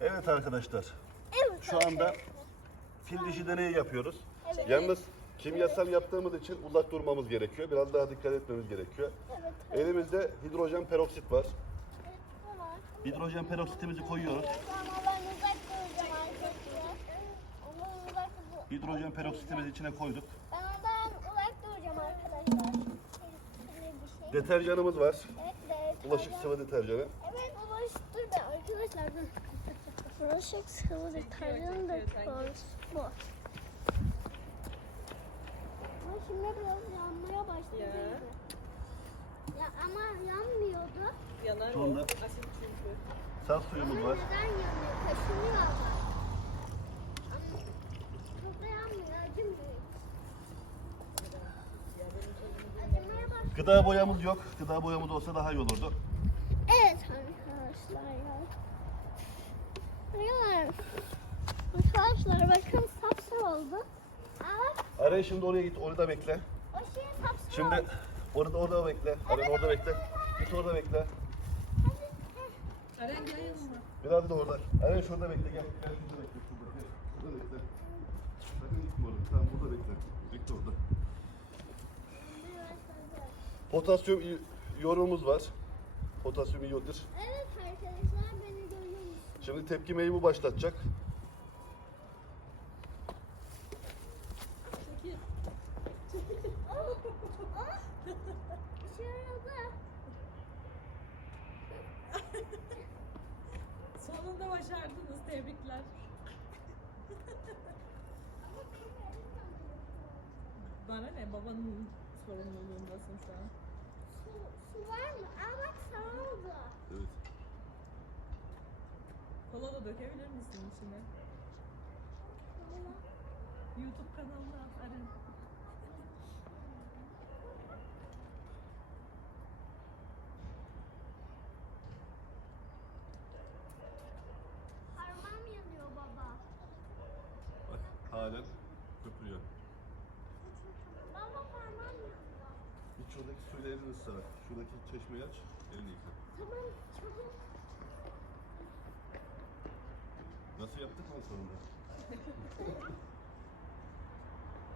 Evet arkadaşlar. Evet. Şu anda fil dişi deneyi yapıyoruz. Evet. Yalnız kimyasal yaptığımız için uzak durmamız gerekiyor. Biraz daha dikkat etmemiz gerekiyor. Evet. Elimizde hidrojen peroksit var. Tamam. Hidrojen peroksitimizi koyuyoruz. Hidrojen peroksitimizi içine koyduk. Ben ondan uzak duracağım arkadaşlar. Şey. Deterjanımız var. Evet, evet. Bulaşık sıvı deterjanı. Evet bulaşık dur da arkadaşlar sıvı deterjanı da bu. Ama şimdi biraz yanmaya başladı. Ya. Ya ama yanmıyordu. Yanar o. anda- Asit çünkü. Saf suyumuz Ama var. neden yanıyor? Kaşınıyor ama. Ama çok da yanmıyor, acımıyor. Gıda boyamız yok. Gıda boyamız olsa daha iyi olurdu. Evet arkadaşlar ya. Bakın. Arkadaşlar bakın sapsarı oldu. Ama Aren şimdi oraya git. Orada bekle. o şey sapsarı Şimdi oldu. orada orada bekle. Aren orada bekle. Git orada bekle. Aren gel yanıma. Biraz da orada. Aren şurada bekle. Gel. Gel şurada bekle. Şurada. Gel. Şurada bekle. Sakın gitme orada. Tamam burada bekle. Bekle orada. Potasyum iyonumuz var. Potasyum iyondur. Evet arkadaşlar beni görüyor musunuz? Şimdi tepkimeyi bu başlatacak. İşe yaradı. Sonunda başardınız. Tebrikler. Bana ne? Babanın sorumluluğundasın an. Su, su var mı? Aa bak sarıldı. Evet. Kola da dökebilir misin içine? YouTube kanalına at Aren. Parmağım yanıyor baba. Bak halen köpürüyor. Baba parmağım yanıyor. Git şuradaki suyla elini ısıtarak. Şuradaki çeşmeyi aç. Elini yıka. Tamam çabuk. Nasıl yaptık mı sonunda?